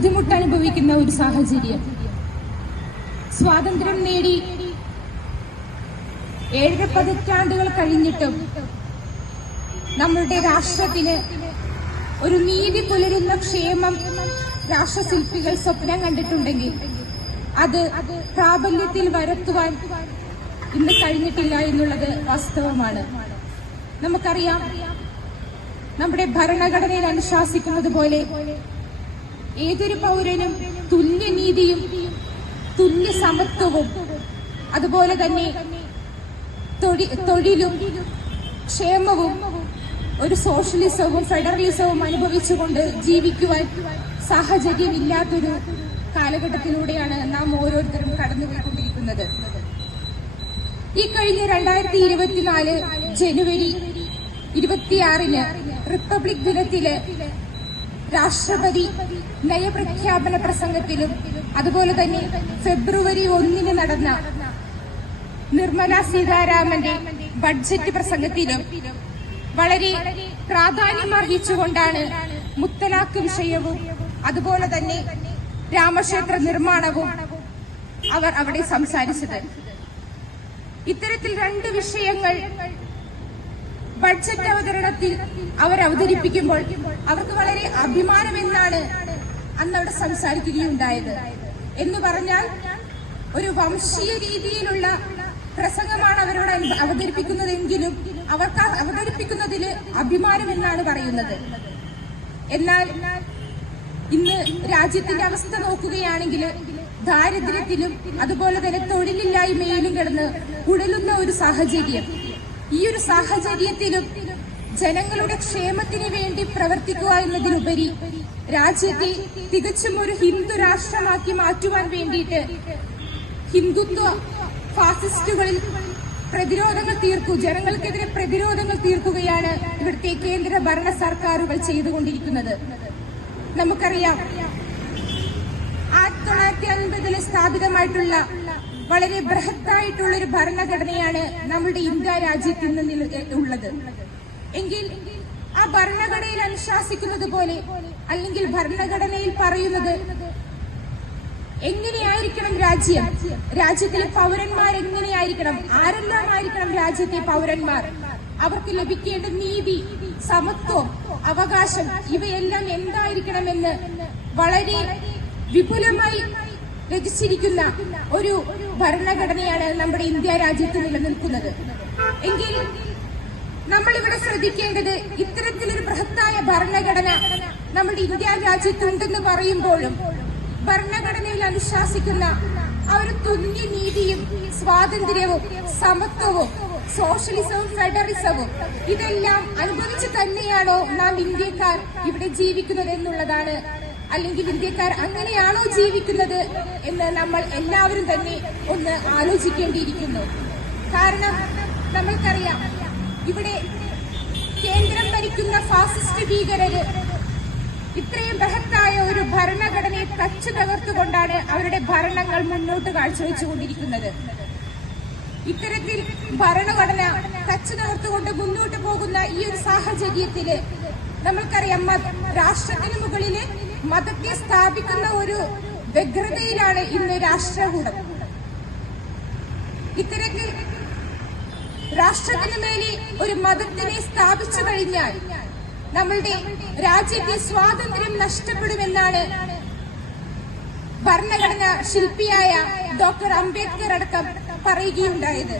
ബുദ്ധിമുട്ട് അനുഭവിക്കുന്ന ഒരു സാഹചര്യം. സ്വാതന്ത്ര്യം നേടി 7 പതിറ്റാണ്ടുകൾ കഴിഞ്ഞിട്ടും നമ്മളുടെ രാഷ്ട്രത്തിന് ഒരു നീതി പുലരുന്ന ക്ഷേമം രാഷ്ട്രശില്പികൾ സ്വപ്നം കണ്ടിട്ടുണ്ടെങ്കിൽ അത് പ്രാബല്യത്തിൽ വരുത്തുവാൻ ഇന്ന് കഴിഞ്ഞിട്ടില്ല എന്നുള്ളത് വാസ്തവമാണ്. നമുക്കറിയാം, നമ്മുടെ ഭരണഘടനയിൽ അനുശാസിക്കുന്നത് പോലെ ഏതൊരു പൗരനും തുല്യനീതിയും തുല്യ സമത്വവും അതുപോലെ തന്നെ തൊഴിലും ക്ഷേമവും ഒരു സോഷ്യലിസവും ഫെഡറലിസവും അനുഭവിച്ചുകൊണ്ട് ജീവിക്കുവാൻ സാഹചര്യമില്ലാത്തൊരു കാലഘട്ടത്തിലൂടെയാണ് നാം ഓരോരുത്തരും കടന്നുപോയിക്കൊണ്ടിരിക്കുന്നത്. ഈ കഴിഞ്ഞ 2024 ജനുവരി 26 റിപ്പബ്ലിക് ദിനത്തില് രാഷ്ട്രപതി നയപ്രഖ്യാപന പ്രസംഗത്തിലും അതുപോലെ തന്നെ ഫെബ്രുവരി 1 നടന്ന നിർമ്മല സീതാരാമന്റെ ബഡ്ജറ്റ് പ്രസംഗത്തിലും വളരെ പ്രാധാന്യമർഹിച്ചുകൊണ്ടാണ് മുത്തലാഖ് വിഷയവും അതുപോലെ തന്നെ രാമക്ഷേത്ര നിർമ്മാണവും അവർ അവിടെ സംസാരിച്ചത്. ഇത്തരത്തിൽ 2 വിഷയങ്ങൾ ബഡ്ജറ്റ് അവതരണത്തിൽ അവർ അവതരിപ്പിക്കുമ്പോൾ അവർക്ക് വളരെ അഭിമാനമെന്നാണ് അന്ന് അവിടെ സംസാരിക്കുകയുണ്ടായത്. എന്ന് പറഞ്ഞാൽ ഒരു വംശീയ രീതിയിലുള്ള പ്രസംഗമാണ് അവരോട് അവതരിപ്പിക്കുന്നതെങ്കിലും അവർക്ക് അവതരിപ്പിക്കുന്നതിൽ അഭിമാനമെന്നാണ് പറയുന്നത്. എന്നാൽ ഇന്ന് രാജ്യത്തിന്റെ അവസ്ഥ നോക്കുകയാണെങ്കിൽ ദാരിദ്ര്യത്തിലും അതുപോലെ തന്നെ തൊഴിലില്ലായ്മയിലും കിടന്ന് ഉഴലുന്ന ഒരു സാഹചര്യം. ഈ ഒരു സാഹചര്യത്തിലും ജനങ്ങളുടെ ക്ഷേമത്തിന് വേണ്ടി പ്രവർത്തിക്കുക എന്നതിനുപരി രാജ്യത്തെ തികച്ചും ഒരു ഹിന്ദു രാഷ്ട്രമാക്കി മാറ്റുവാൻ വേണ്ടിയിട്ട് ഹിന്ദുത്വ ഫാസിസ്റ്റുകളിൽ പ്രതിരോധങ്ങൾ ജനങ്ങൾക്കെതിരെ പ്രതിരോധങ്ങൾ തീർക്കുകയാണ് ഇവിടുത്തെ കേന്ദ്ര ഭരണ സർക്കാരുകൾ ചെയ്തുകൊണ്ടിരിക്കുന്നത്. നമുക്കറിയാം, 1950 സ്ഥാപിതമായിട്ടുള്ള വളരെ ബൃഹത്തായിട്ടുള്ള ഒരു ഭരണഘടനയാണ് നമ്മുടെ ഇന്ത്യ രാജ്യത്ത് ഇന്ന് ഉള്ളത്. എങ്കിൽ ആ ഭരണഘടനയിൽ അനുശാസിക്കുന്നത് പോലെ അല്ലെങ്കിൽ ഭരണഘടനയിൽ പറയുന്നത് എങ്ങനെയായിരിക്കണം രാജ്യത്തിലെ പൗരന്മാർ എങ്ങനെയായിരിക്കണം, ആരെല്ലാം ആയിരിക്കണം രാജ്യത്തെ പൗരന്മാർ, അവർക്ക് ലഭിക്കേണ്ട നീതി, സമത്വം, അവകാശം ഇവയെല്ലാം എന്തായിരിക്കണമെന്ന് വളരെ വിപുലമായി രചിച്ചിരിക്കുന്ന ഒരു ഭരണഘടനയാണ് നമ്മുടെ ഇന്ത്യ രാജ്യത്ത് നിലനിൽക്കുന്നത്. എങ്കിൽ നമ്മളിവിടെ ശ്രദ്ധിക്കേണ്ടത്, ഇത്തരത്തിലൊരു ബൃഹത്തായ ഭരണഘടന നമ്മുടെ ഇന്ത്യ രാജ്യത്തുണ്ടെന്ന് പറയുമ്പോഴും ഭരണഘടനയിൽ അനുശാസിക്കുന്ന ആ ഒരു തുല്യനീതിയും സ്വാതന്ത്ര്യവും സമത്വവും സോഷ്യലിസവും ഫെഡറലിസവും ഇതെല്ലാം അനുഭവിച്ച് തന്നെയാണോ നാം ഇന്ത്യക്കാർ ഇവിടെ ജീവിക്കുന്നത് എന്നുള്ളതാണ്. അല്ലെങ്കിൽ ഇന്ത്യക്കാർ അങ്ങനെയാണോ ജീവിക്കുന്നത് എന്ന് നമ്മൾ എല്ലാവരും തന്നെ ഒന്ന് ആലോചിക്കേണ്ടിയിരിക്കുന്നു. കാരണം നമ്മൾക്കറിയാം, ഇവിടെ കേന്ദ്രം ഭരിക്കുന്ന ഫാസിസ്റ്റ് ഭീകരര് ഇത്രയും ബൃഹത്തായ ഒരു ഭരണഘടനയെ തച്ചു തകർത്തുകൊണ്ടാണ് അവരുടെ ഭരണങ്ങൾ മുന്നോട്ട് കാഴ്ചവെച്ചുകൊണ്ടിരിക്കുന്നത്. ഇത്തരത്തിൽ ഭരണഘടന തച്ചു തകർത്തുകൊണ്ട് മുന്നോട്ട് പോകുന്ന ഈ ഒരു സാഹചര്യത്തില് നമ്മൾക്കറിയാം, രാഷ്ട്രത്തിന് മുകളില് മതത്തെ സ്ഥാപിക്കുന്ന ഒരു വ്യഗ്രതയിലാണ് ഇന്ന് രാഷ്ട്രകൂടം. ഇത്തരത്തിൽ രാഷ്ട്രത്തിനു മേലെ ഒരു മതത്തിനെ സ്ഥാപിച്ചു കഴിഞ്ഞാൽ നമ്മളുടെ രാജ്യത്തെ സ്വാതന്ത്ര്യം നഷ്ടപ്പെടുമെന്നാണ് ഭരണഘടനാ ശില്പിയായ ഡോക്ടർ അംബേദ്കർ അടക്കം പറയുകയുണ്ടായത്.